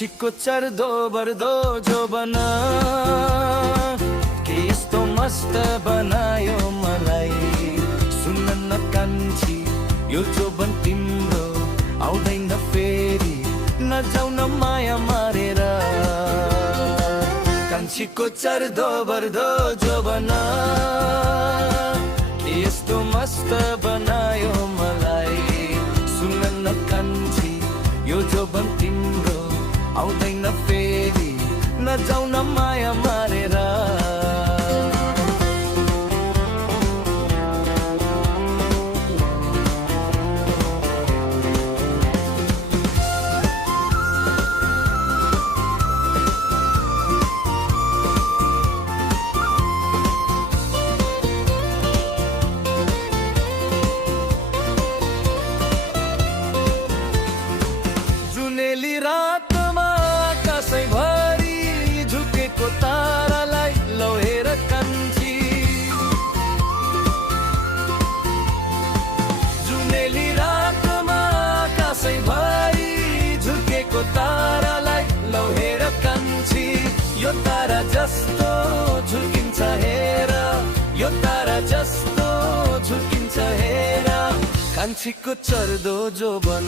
कान्छीको चर्दो बर्दो जोबना के यस्तो मस्त बनायो मलाई। सुन्न न कान्छी यो जोबन तिम्रो आउँदैन फेरि, नजाऊ न माया मारेर। कान्छीको चर्दो बर्दो जोबना के यस्तो मस्त बनायो मलाई। सुन्न न कान्छी यो जोबन तिम्रो आउँदैन फेरि, नजाऊ न माया मारेर। जुनेली रातमा आकाशैभरि झुकेको तारालाई लौ हेर कान्छी। जुनेली रातमा आकाशैभरि झुकेको तारालाई लौ हेर कान्छी। यो तारा जस्तो झुकिन्छ हेर, यो तारा जस्तो झुकिन्छ हेर। कान्छीको चर्दो जोबन,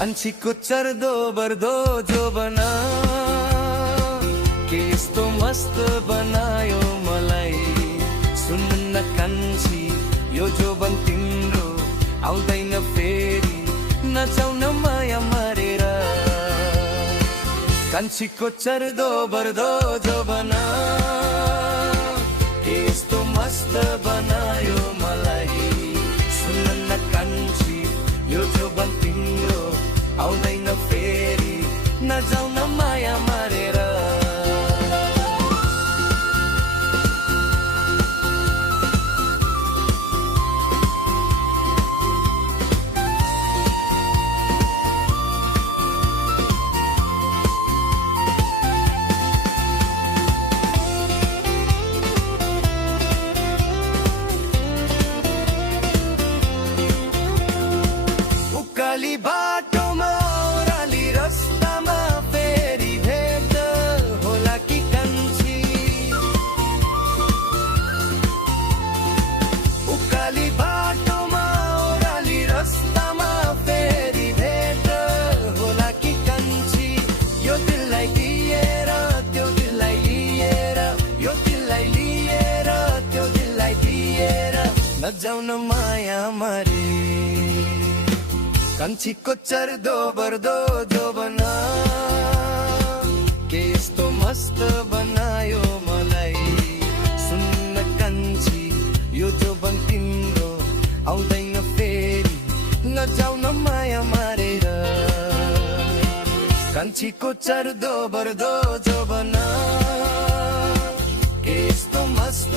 कान्छीको चर्दो बर्दो जोबना के यस्तो मस्त बनायो मलाई। सुन्न न कान्छी यो जोबन तिम्रो आउँदैन फेरि, नजाऊ न माया मारेर। कान्छीको चर्दो बर्दो जोबना के यस्तो मस्त बनायो मलाई। सुन्न न कान्छी यो जोबन तिम्रो आउँदैन फेरि, नजाऊ न माया मारेर। उकाली बाटोमा ओह्राली रस्तामा फेरि भेट होला कि कान्छी। उकाली बाटोमा ओह्राली रस्तामा फेरि भेट होला कि कान्छी। यो दिललाई दिएर त्यो दिललाई लिएर, यो दिललाई लिएर त्यो दिललाई दिएर, नजाऊ न माया मारे। कान्छीको चर्दो बर्दो जोबना के यस्तो मस्त बनायो मलाई। सुन्न कान्छी यो जोबन तिम्रो आउँदैन फेरि, नजाऊ न माया मारेर। कान्छीको चर्दो बर्दो जोबना के यस्तो मस्त